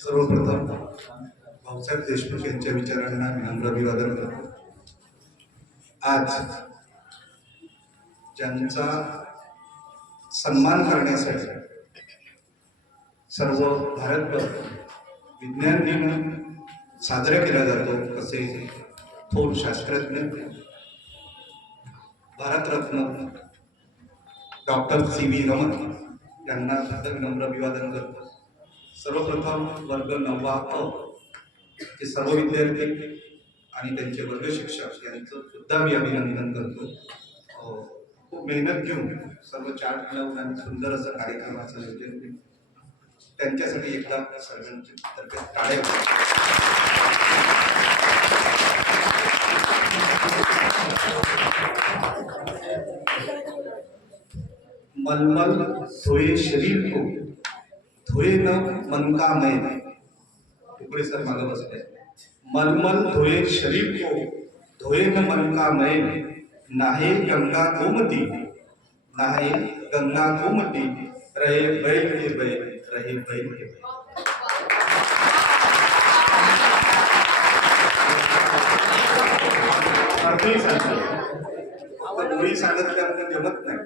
सर्वप्रथम भाऊसाहेब देशमुख यांच्या विचारांना विनम्र अभिवादन करतो. आज ज्यांचा सन्मान करण्यासाठी सर्व भारतभर विज्ञान दिन साजरा केला जातो, असे थोर शास्त्रज्ञ भारतरत्न डॉक्टर सी.व्ही. रमन यांना सुद्धा विनम्र अभिवादन करतो. सर्वप्रथम वर्ग 9 अ हे सर्व विद्यार्थी आणि त्यांचे वर्ग शिक्षक यांचं सुद्धा मी अभिनंदन करतो. खूप मेहनत घेऊन सर्व चार्ट लावून आणि सुंदर असं कार्यक्रमाचं आयोजन केलं. त्यांच्यासाठी एकदा सर्वांचे तर्फे टाळ्या. मलमल धोए शरीर को, धोए न मन का मैल. टुकड़े सर मागे बसले. मलमल धोए शरीर को, धोए न मन का मैल. नाहे गंगा गोमती, नाहे गंगा गोमती. रहे बैल के बैल, रहे बैल के बैल. अर्थही सांगितल्यानंतर जमत नाही.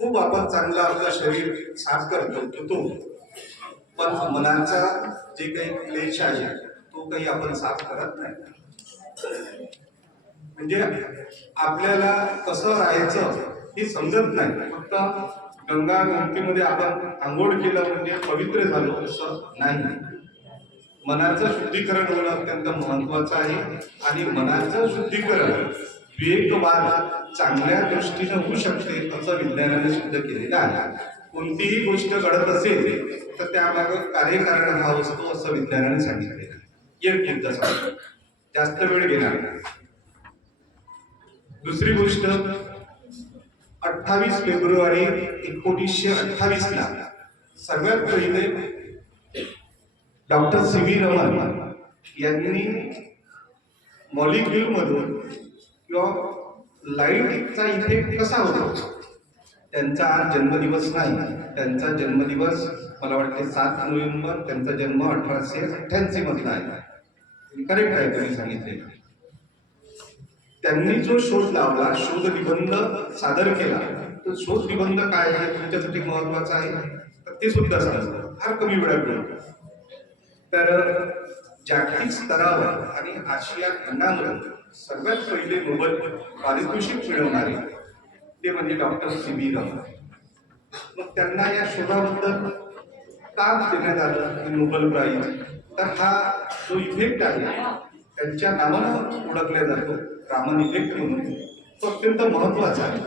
खूप आपण चांगलं आपलं शरीर साफ करतो, पण मनाचा जे काही क्लेश आहे तो काही आपण साफ करत नाही. म्हणजे आपल्याला कसं राहायचं हे समजत नाही. फक्त गंगा गोमतीमध्ये आपण आंघोळ केलं म्हणजे पवित्र झालो असं नाही. मनाचं शुद्धीकरण होणं अत्यंत महत्वाचं आहे आणि मनाचं शुद्धीकरण विवेकवाद चांगल्या दृष्टीने होऊ शकते असं विज्ञानाने सिद्ध केलेलं आहे. कोणतीही गोष्ट घडत असेल तर त्यामागे कार्यकारण भाव असतो असं विज्ञानाने सांगितलेलं आहे. एक मुद्दा सांगतो, जास्त वेळ घेणार नाही. दुसरी गोष्ट, 28 फेब्रुवारी 1928 ला सर्वात पहिले डॉक्टर सी.व्ही. रमन यांनी मॉलिक्यूल मधून किंवा लाईटचा इफेक्ट कसा होतो, त्यांचा आज जन्मदिवस नाही. त्यांचा जन्मदिवस मला वाटते 7 नोव्हेंबर. त्यांचा जन्म 1888 मधला आहे. करेक्ट आहे तुम्ही सांगितले. त्यांनी जो शोध लावला, शोध निबंध सादर केला, तो शोध निबंध काय आहे तुमच्यासाठी महत्वाचा आहे तर ते सुद्धा सांगतो फार कमी वेळात बोलतो. तर जागतिक स्तरावर आणि आशिया खंडामध्ये सर्वात पहिले नोबेल पारितोषिक मिळवणारे ते म्हणजे डॉक्टर सी.व्ही. रमन. मग त्यांना या शोधाबद्दल का देण्यात आलं नोबेल प्राइज, तर हा जो इफेक्ट आहे त्यांच्या नावानं ओळखला जातो, रामन इफेक्ट म्हणून, तो अत्यंत महत्वाचा आहे.